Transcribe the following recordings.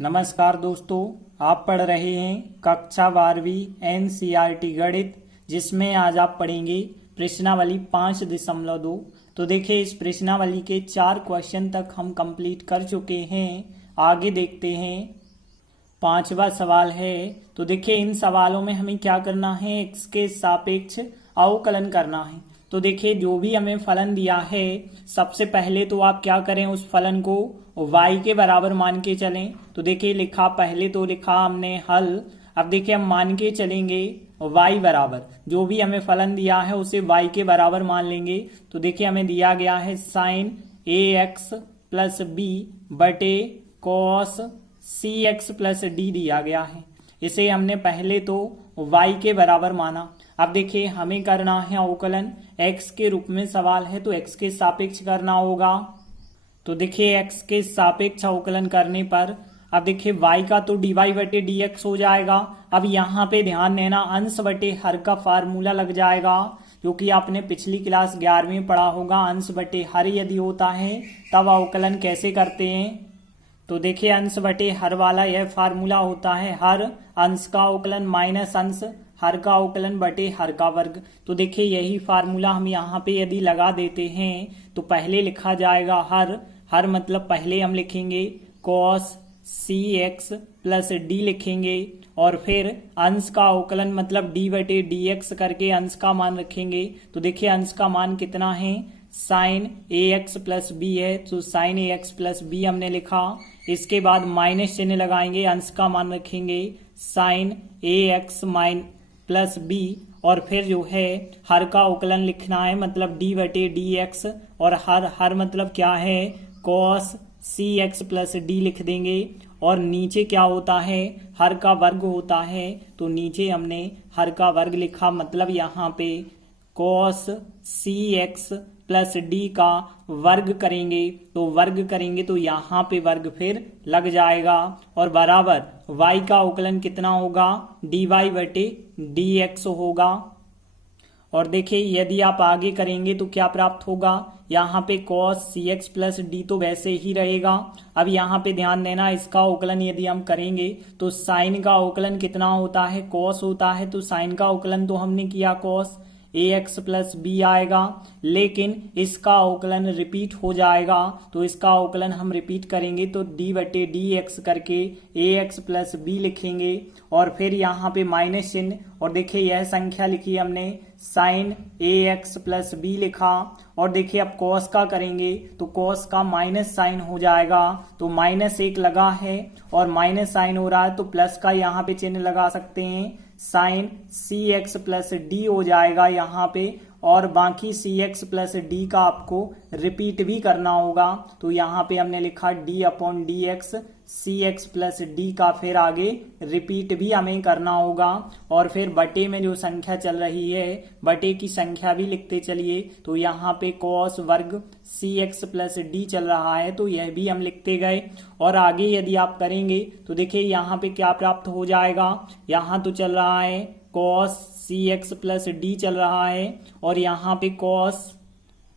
नमस्कार दोस्तों, आप पढ़ रहे हैं कक्षा 12वीं एनसीईआरटी गणित, जिसमें आज आप पढ़ेंगे प्रश्नावली 5.2। तो देखिए, इस प्रश्नावली के 4 क्वेश्चन तक हम कंप्लीट कर चुके हैं। आगे देखते हैं। 5वां सवाल है। तो देखिए, इन सवालों में हमें क्या करना है, x के सापेक्ष अवकलन करना है। तो देखिए, जो भी हमें फलन दिया है, सबसे पहले तो आप क्या करें, उस फलन को y के बराबर मान के चलें। तो देखिए, पहले तो लिखा हमने हल। अब देखिए, हम मान के चलेंगे y बराबर, जो भी हमें फलन दिया है उसे y के बराबर मान लेंगे। तो देखिए, हमें दिया गया है साइन ax प्लस बी बटे कॉस सी एक्स प्लस डी दिया गया है। इसे हमने पहले तो y के बराबर माना। अब देखिए, हमें करना है अवकलन, x के रूप में सवाल है तो x के सापेक्ष करना होगा। तो देखिए, x के सापेक्ष अवकलन करने पर अब देखिए y का तो dy बटे dx हो जाएगा। अब यहाँ पे ध्यान देना, अंश बटे हर का फार्मूला लग जाएगा, जो कि आपने पिछली क्लास 11वीं में पढ़ा होगा। अंश बटे हर यदि होता है तब अवकलन कैसे करते हैं। तो देखिए, अंश बटे हर वाला यह फार्मूला होता है, हर अंश का अवकलन माइनस अंश हर का अवकलन बटे हर का वर्ग। तो देखिए, यही फार्मूला हम यहाँ पे यदि लगा देते हैं तो पहले लिखा जाएगा हर मतलब पहले हम लिखेंगे कॉस सी एक्स प्लस डी लिखेंगे, और फिर अंश का अवकलन मतलब डी बटे डी एक्स करके अंश का मान रखेंगे। तो देखिए, अंश का मान कितना है, साइन ए एक्स प्लस बी है, तो साइन ए एक्स प्लस बी हमने लिखा। इसके बाद माइनस चिन्ह लगाएंगे, अंश का मान रखेंगे साइन ए एक्स प्लस बी, और फिर जो है हर का अवकलन लिखना है, मतलब डी बटे डी एक्स, और हर मतलब क्या है, कॉस सी एक्स प्लस डी लिख देंगे। और नीचे क्या होता है, हर का वर्ग होता है, तो नीचे हमने हर का वर्ग लिखा, मतलब यहाँ पे कॉस सी एक्स प्लस डी का वर्ग करेंगे। तो वर्ग करेंगे तो यहाँ पे वर्ग फिर लग जाएगा, और बराबर y का अवकलन कितना होगा, dy बटे dx होगा। और देखिए, यदि आप आगे करेंगे तो क्या प्राप्त होगा, यहाँ पे cos cx प्लस डी तो वैसे ही रहेगा। अब यहाँ पे ध्यान देना, इसका अवकलन यदि हम करेंगे तो साइन का अवकलन कितना होता है, cos होता है, तो साइन का अवकलन तो हमने किया cos ax प्लस बी आएगा, लेकिन इसका अवकलन रिपीट हो जाएगा। तो इसका अवकलन हम रिपीट करेंगे तो d बटे डी एक्स करके ax प्लस बी लिखेंगे, और फिर यहाँ पे माइनस चिन्ह, और देखिए यह संख्या लिखी हमने साइन ax प्लस बी लिखा। और देखिए, अब cos का करेंगे तो cos का माइनस साइन हो जाएगा, तो -1 लगा है और माइनस साइन हो रहा है, तो प्लस का यहाँ पे चिन्ह लगा सकते हैं, साइन सी एक्स प्लस डी हो जाएगा यहाँ पे, और बाकी सी एक्स प्लस डी का आपको रिपीट भी करना होगा। तो यहाँ पे हमने लिखा डी अपॉन डी एक्स, सी एक्स प्लस डी का फिर आगे रिपीट भी हमें करना होगा। और फिर बटे में जो संख्या चल रही है, बटे की संख्या भी लिखते चलिए। तो यहाँ पे कॉस वर्ग सी एक्स प्लस डी चल रहा है, तो यह भी हम लिखते गए। और आगे यदि आप करेंगे तो देखिए, यहाँ पे क्या प्राप्त हो जाएगा, यहाँ तो चल रहा है कॉस सी एक्स प्लस डी चल रहा है, और यहाँ पे cos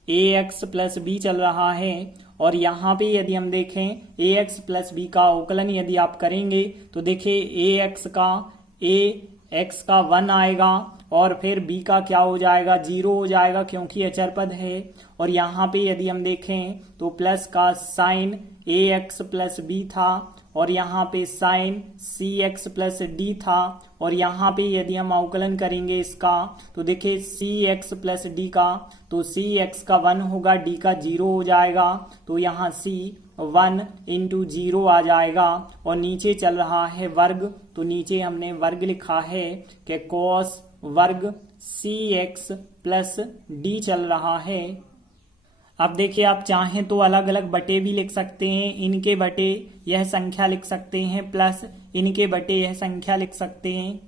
A x plus B चल रहा है। और यहाँ पे यदि हम देखें ए एक्स प्लस बी का अवकलन यदि आप करेंगे तो देखिए, ए एक्स का 1 आएगा, और फिर b का क्या हो जाएगा, 0 हो जाएगा, क्योंकि अचर पद है। और यहाँ पे यदि हम देखें तो प्लस का साइन ए एक्स प्लस बी था, और यहाँ पे साइन सी एक्स प्लस डी था। और यहाँ पे यदि हम अवकलन करेंगे इसका तो देखिए, सी एक्स प्लस डी का, तो सी एक्स का 1 होगा, डी का 0 हो जाएगा, तो यहाँ सी 1 इंटू 0 आ जाएगा। और नीचे चल रहा है वर्ग, तो नीचे हमने वर्ग लिखा है कि कॉस वर्ग सी एक्स प्लस डी चल रहा है। अब देखिए, आप चाहें तो अलग अलग बटे भी लिख सकते हैं, इनके बटे यह संख्या लिख सकते हैं, प्लस इनके बटे यह संख्या लिख सकते हैं।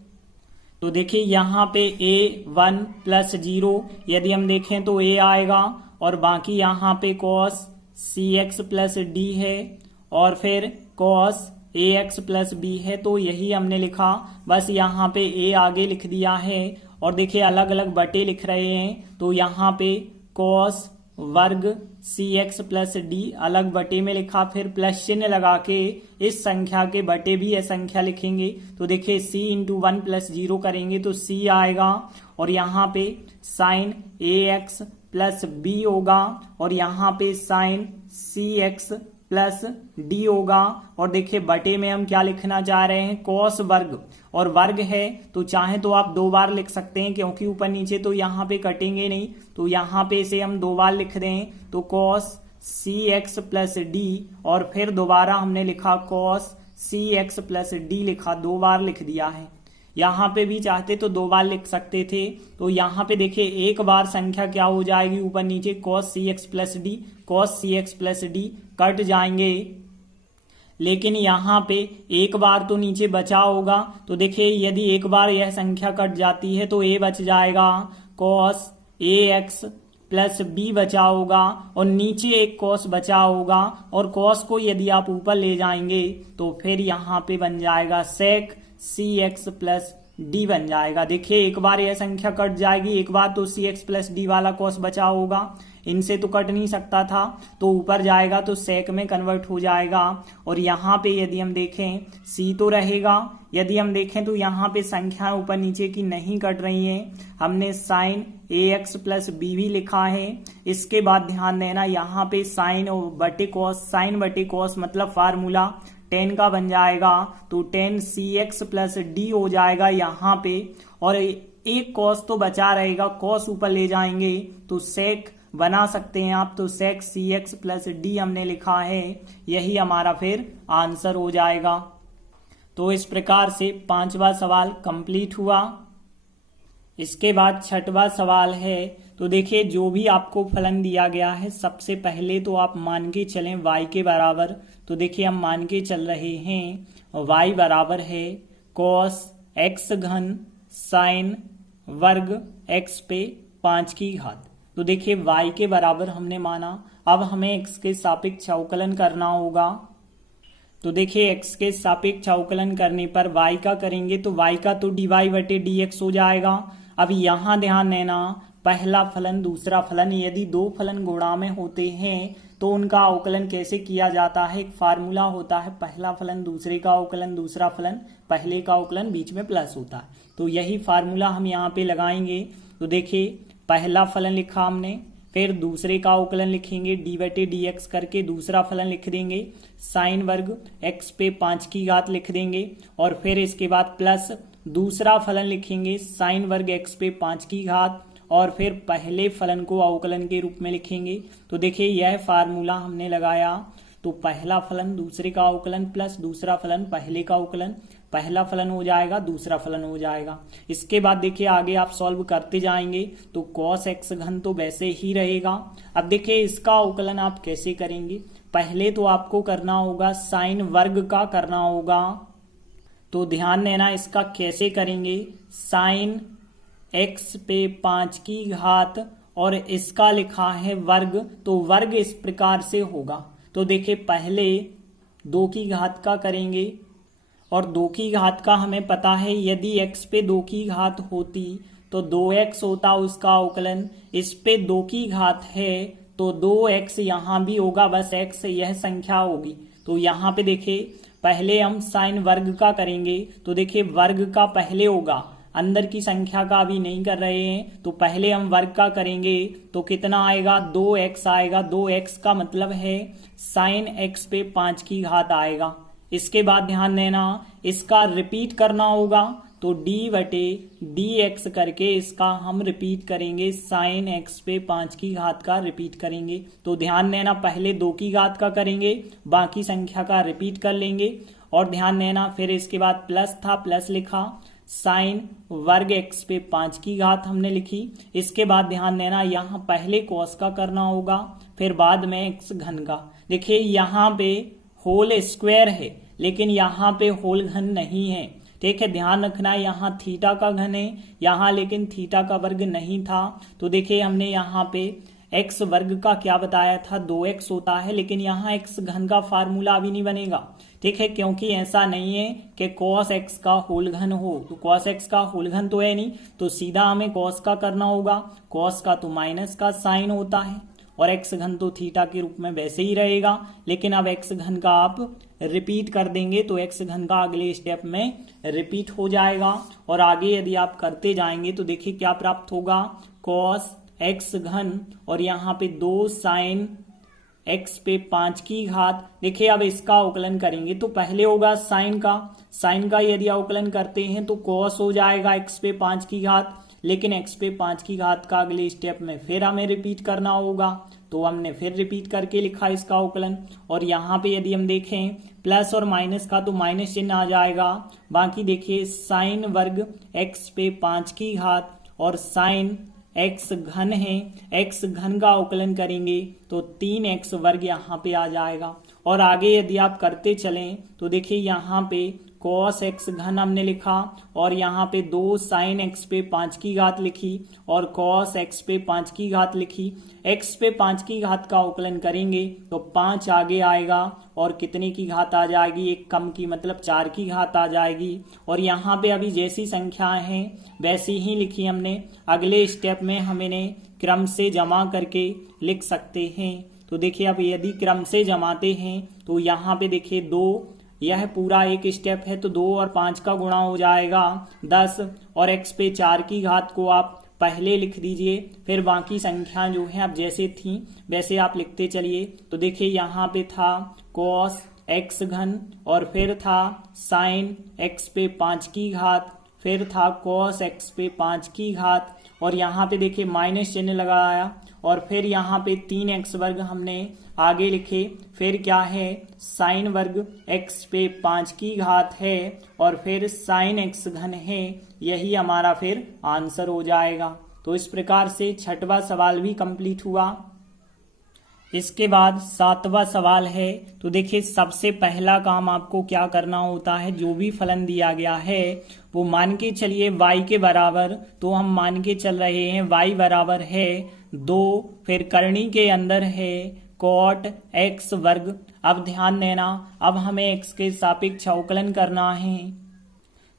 तो देखिए, यहाँ पे a1 प्लस 0 यदि हम देखें तो a आएगा, और बाकी यहाँ पे cos cx प्लस डी है, और फिर cos ax प्लस बी है। तो यही हमने लिखा, बस यहाँ पे a आगे लिख दिया है। और देखिए, अलग अलग बटे लिख रहे हैं, तो यहाँ पे cos वर्ग सी एक्स प्लस डी अलग बटे में लिखा, फिर प्लस चिन्ह लगा के इस संख्या के बटे भी यह संख्या लिखेंगे। तो देखिए c इंटू 1 प्लस 0 करेंगे तो c आएगा, और यहाँ पे साइन ए एक्स प्लस बी होगा, और यहाँ पे साइन सी एक्स प्लस डी होगा। और देखिए बटे में हम क्या लिखना चाह रहे हैं, कॉस वर्ग, और वर्ग है तो चाहे तो आप 2 बार लिख सकते हैं, क्योंकि ऊपर नीचे तो यहाँ पे कटेंगे नहीं, तो यहाँ पे इसे हम 2 बार लिख दें तो कॉस सी एक्स प्लस डी, और फिर दोबारा हमने लिखा कॉस सी एक्स प्लस डी लिखा, 2 बार लिख दिया है। यहाँ पे भी चाहते तो 2 बार लिख सकते थे। तो यहाँ पे देखिए एक बार संख्या क्या हो जाएगी, ऊपर नीचे cos cx plus D, cos cx plus D cut जाएंगे, लेकिन यहाँ पे एक बार तो नीचे बचा होगा। तो देखिए यदि एक बार यह संख्या कट जाती है तो a बच जाएगा, cos ax प्लस b बचा होगा, और नीचे एक cos बचा होगा, और cos को यदि आप ऊपर ले जाएंगे तो फिर यहाँ पे बन जाएगा sec सी एक्स प्लस डी बन जाएगा। देखिए एक बार यह संख्या कट जाएगी, एक बार तो सी एक्स प्लस डी वाला कॉस बचा होगा, इनसे तो कट नहीं सकता था, तो ऊपर जाएगा तो सेक में कन्वर्ट हो जाएगा। और यहाँ पे यदि हम देखें सी तो रहेगा, यदि हम देखें तो यहाँ पे संख्या ऊपर नीचे की नहीं कट रही है, हमने साइन ए एक्स प्लस बी भी लिखा है। इसके बाद ध्यान देना यहाँ पे साइन बटे कॉस, साइन बटे कॉस मतलब फार्मूला टेन का बन जाएगा, तो टेन सी एक्स प्लस डी हो जाएगा यहाँ पे, और एक कॉस तो बचा रहेगा, कॉस ऊपर ले जाएंगे तो सेक बना सकते हैं आप, तो सेक सी एक्स प्लस डी हमने लिखा है, यही हमारा फिर आंसर हो जाएगा। तो इस प्रकार से 5वां सवाल कंप्लीट हुआ। इसके बाद 6वां सवाल है, तो देखिए जो भी आपको फलन दिया गया है सबसे पहले तो आप मान के चलें y के बराबर। तो देखिए हम मान के चल रहे हैं y बराबर है cos x घन साइन वर्ग x पे 5 की घात। तो देखिए y के बराबर हमने माना, अब हमें x के सापेक्ष अवकलन करना होगा। तो देखिए x के सापेक्ष अवकलन करने पर y का करेंगे तो y का तो dy बटे dx हो जाएगा। अब यहाँ ध्यान देना, पहला फलन दूसरा फलन, यदि 2 फलन गुणा में होते हैं तो उनका अवकलन कैसे किया जाता है, एक फार्मूला होता है, पहला फलन दूसरे का अवकलन, दूसरा फलन पहले का अवकलन, बीच में प्लस होता है, तो यही फार्मूला हम यहाँ पे लगाएंगे। तो देखिए पहला फलन लिखा हमने, फिर दूसरे का अवकलन लिखेंगे डी बटे डी एक्स करके, दूसरा फलन लिख देंगे साइन वर्ग x पे 5 की घात लिख देंगे, और फिर इसके बाद प्लस दूसरा फलन लिखेंगे साइन वर्ग x पे 5 की घात, और फिर पहले फलन को अवकलन के रूप में लिखेंगे। तो देखिए यह फार्मूला हमने लगाया, तो पहला फलन दूसरे का अवकलन प्लस दूसरा फलन पहले का अवकलन, पहला फलन हो जाएगा दूसरा फलन हो जाएगा। इसके बाद देखिए आगे आप सॉल्व करते जाएंगे तो cos x घन तो वैसे ही रहेगा। अब देखिए इसका अवकलन आप कैसे करेंगे, पहले तो आपको करना होगा साइन वर्ग का करना होगा। तो ध्यान देना इसका कैसे करेंगे, साइन x पे 5 की घात और इसका लिखा है वर्ग, तो वर्ग इस प्रकार से होगा। तो देखिए पहले 2 की घात का करेंगे, और 2 की घात का हमें पता है यदि x पे 2 की घात होती तो 2x होता उसका अवकलन, इस पे 2 की घात है तो 2x यहाँ भी होगा, बस x यह संख्या होगी। तो यहाँ पे देखिए पहले हम साइन वर्ग का करेंगे, तो देखिए वर्ग का पहले होगा, अंदर की संख्या का अभी नहीं कर रहे हैं, तो पहले हम वर्ग का करेंगे तो कितना आएगा 2x आएगा, 2x का मतलब है साइन x पे 5 की घात आएगा। इसके बाद ध्यान देना इसका रिपीट करना होगा, तो d बटे डी एक्स करके इसका हम रिपीट करेंगे, साइन x पे 5 की घात का रिपीट करेंगे। तो ध्यान देना पहले 2 की घात का करेंगे, बाकी संख्या का रिपीट कर लेंगे, और ध्यान देना फिर इसके बाद प्लस था, प्लस लिखा, साइन वर्ग x पे 5 की घात हमने लिखी। इसके बाद ध्यान देना यहाँ पहले cos का करना होगा, फिर बाद में x घन का। देखिए यहाँ पे होल स्क्वायर है लेकिन यहाँ पे होल घन नहीं है, ठीक है, ध्यान रखना यहाँ थीटा का घन है, यहाँ लेकिन थीटा का वर्ग नहीं था। तो देखिए हमने यहाँ पे x वर्ग का क्या बताया था 2x होता है, लेकिन यहाँ x घन का फार्मूला अभी नहीं बनेगा, ठीक है, क्योंकि ऐसा नहीं है कि cos x का होल घन हो, तो cos x का होल घन तो है नहीं, तो सीधा हमें cos का करना होगा, cos का तो माइनस का साइन होता है, और एक्स घन तो थीटा के रूप में वैसे ही रहेगा, लेकिन अब एक्स घन का आप रिपीट कर देंगे तो एक्स घन का अगले स्टेप में रिपीट हो जाएगा। और आगे यदि आप करते जाएंगे तो देखिए क्या प्राप्त होगा, कॉस एक्स घन और यहाँ पे 2 साइन एक्स पे 5 की घात। देखिए अब इसका अवकलन करेंगे तो पहले होगा साइन का यदि अवकलन करते हैं तो कॉस हो जाएगा एक्स पे 5 की घात, लेकिन एक्स पे 5 की घात का अगले स्टेप में फिर हमें रिपीट करना होगा, तो हमने फिर रिपीट करके लिखा इसका अवकलन। और यहाँ पे यदि हम देखें प्लस और माइनस का तो माइनस चिन्ह आ जाएगा। बाकी देखिए साइन वर्ग एक्स पे 5 की घात और साइन एक्स घन है, एक्स घन का अवकलन करेंगे तो 3x वर्ग यहाँ पे आ जाएगा। और आगे यदि आप करते चलें तो देखिए यहाँ पे कॉस एक्स घन हमने लिखा और यहाँ पे 2 साइन एक्स पे 5 की घात लिखी और कॉस एक्स पे 5 की घात लिखी। एक्स पे 5 की घात का अवकलन करेंगे तो 5 आगे आएगा और कितने की घात आ जाएगी, एक कम की मतलब 4 की घात आ जाएगी। और यहाँ पे अभी जैसी संख्याएं हैं वैसी ही लिखी हमने, अगले स्टेप में हम इन्हें क्रम से जमा करके लिख सकते हैं। तो देखिए अब यदि क्रम से जमाते हैं तो यहाँ पे देखिए 2, यह पूरा एक स्टेप है तो 2 और 5 का गुणा हो जाएगा 10 और x पे 4 की घात को आप पहले लिख दीजिए, फिर बाकी संख्या जो है अब जैसे थी वैसे आप लिखते चलिए। तो देखिए यहाँ पे था cos x घन और फिर था साइन x पे 5 की घात, फिर था cos x पे 5 की घात और यहाँ पे देखिए माइनस चिन्ह लगाया और फिर यहाँ पे 3x वर्ग हमने आगे लिखे, फिर क्या है साइन वर्ग x पे 5 की घात है और फिर साइन x घन है, यही हमारा फिर आंसर हो जाएगा। तो इस प्रकार से छठवां सवाल भी कंप्लीट हुआ। इसके बाद 7वां सवाल है। तो देखिए सबसे पहला काम आपको क्या करना होता है, जो भी फलन दिया गया है वो मान के चलिए y के बराबर, तो हम मान के चल रहे हैं y बराबर है 2, फिर करनी के अंदर है कॉट x वर्ग। अब ध्यान देना, अब हमें x के सापेक्ष अवकलन करना है।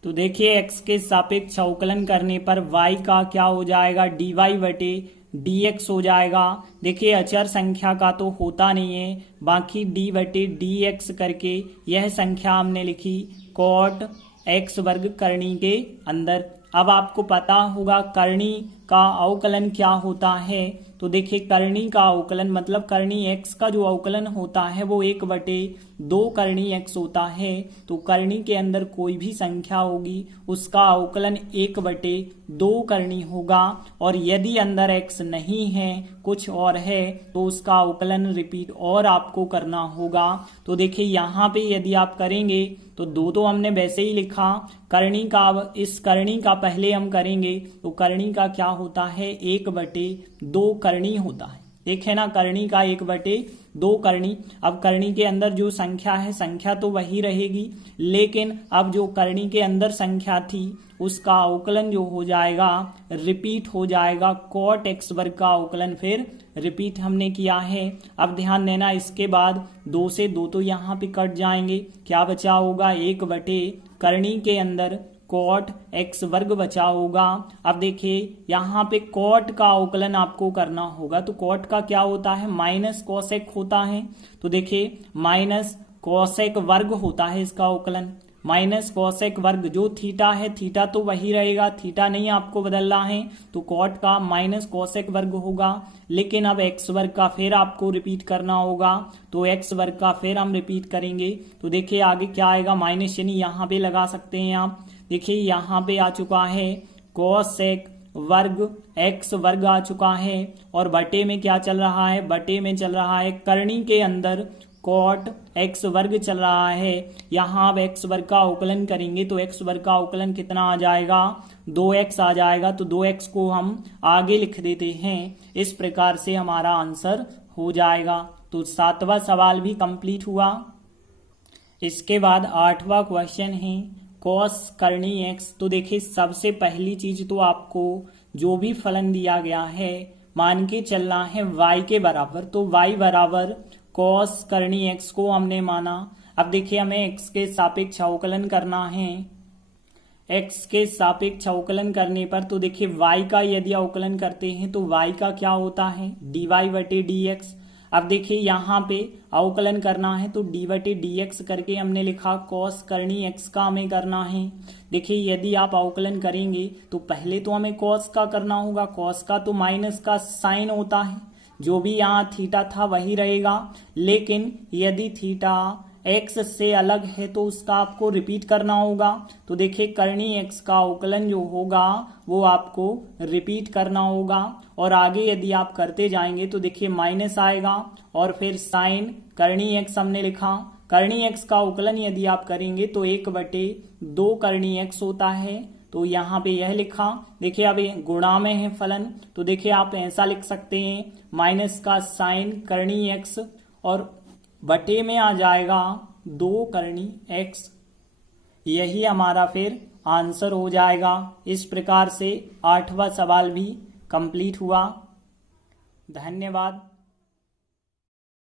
तो देखिए x के सापेक्ष अवकलन करने पर y का क्या हो जाएगा, dy बटे dx हो जाएगा। देखिए अचर संख्या का तो होता नहीं है, बाकी d बटे dx करके यह संख्या हमने लिखी कॉट x वर्ग करनी के अंदर। अब आपको पता होगा करनी का अवकलन क्या होता है। तो देखिए करनी का अवकलन मतलब करनी x का जो अवकलन होता है वो 1/2 करनी x होता है। तो करनी के अंदर कोई भी संख्या होगी उसका अवकलन 1/2 करनी होगा, और यदि अंदर x नहीं है कुछ और है तो उसका अवकलन रिपीट और आपको करना होगा। तो देखिए यहाँ पे यदि आप करेंगे तो 2 तो हमने वैसे ही लिखा, करनी का अब इस करनी का पहले हम करेंगे तो करनी का क्या होता है 1/2 करनी होता है। देखे ना करनी का 1/2 करनी। अब करनी के अंदर जो संख्या है संख्या तो वही रहेगी, लेकिन अब जो करनी के अंदर संख्या थी उसका अवकलन जो हो जाएगा रिपीट हो जाएगा, कॉट x वर्ग का अवकलन फिर रिपीट हमने किया है। अब ध्यान देना, इसके बाद 2 से 2 तो यहाँ पे कट जाएंगे, क्या बचा होगा 1/ करनी के अंदर कॉट x वर्ग बचा होगा। अब देखिए यहाँ पे कॉट का अवकलन आपको करना होगा, तो कॉट का क्या होता है माइनस कॉसेक होता है। तो देखिए माइनस कॉसेक वर्ग होता है इसका अवकलन, माइनस कॉसेक वर्ग जो थीटा है थीटा तो वही रहेगा, थीटा नहीं आपको बदलना है, तो कॉट का माइनस कॉसेक वर्ग होगा। लेकिन अब एक्स वर्ग का फिर आपको रिपीट करना होगा, तो एक्स वर्ग का फिर हम रिपीट करेंगे। तो देखिए आगे क्या आएगा, माइनस यानी यहाँ पे लगा सकते हैं आप। देखिए यहाँ पे आ चुका है कॉसेक वर्ग एक्स वर्ग आ चुका है, और बटे में क्या चल रहा है, बटे में चल रहा है करनी के अंदर कॉट एक्स वर्ग चल रहा है। यहाँ अब एक्स वर्ग का अवकलन करेंगे तो एक्स वर्ग का अवकलन कितना आ जाएगा 2x आ जाएगा। तो 2x को हम आगे लिख देते हैं, इस प्रकार से हमारा आंसर हो जाएगा। तो 7वां सवाल भी कंप्लीट हुआ। इसके बाद 8वां क्वेश्चन है कॉस करनी x। तो देखिए सबसे पहली चीज तो आपको जो भी फलन दिया गया है मान के चलना है y के बराबर। तो y बराबर कॉस करनी x को हमने माना। अब देखिए हमें x के सापेक्ष अवकलन करना है। x के सापेक्ष अवकलन करने पर, तो देखिए y का यदि अवकलन करते हैं तो y का क्या होता है, dy बटे dx। अब देखिए यहाँ पे अवकलन करना है तो डी बटे डी एक्स करके हमने लिखा, कॉस करनी x का हमें करना है। देखिए यदि आप अवकलन करेंगे तो पहले तो हमें कॉस का करना होगा, कॉस का तो माइनस का साइन होता है, जो भी यहाँ थीटा था वही रहेगा। लेकिन यदि थीटा x से अलग है तो उसका आपको रिपीट करना होगा। तो देखिए करनी x का अवकलन जो होगा वो आपको रिपीट करना होगा, और आगे यदि आप करते जाएंगे तो देखिए माइनस आएगा और फिर साइन करनी x हमने लिखा। करनी x का अवकलन यदि आप करेंगे तो 1/2 करनी x होता है, तो यहाँ पे यह लिखा। देखिए अब गुणा में है फलन, तो देखिए आप ऐसा लिख सकते हैं, माइनस का साइन करनी x और बटे में आ जाएगा 2 करनी x। यही हमारा फिर आंसर हो जाएगा। इस प्रकार से 8वां सवाल भी कंप्लीट हुआ। धन्यवाद।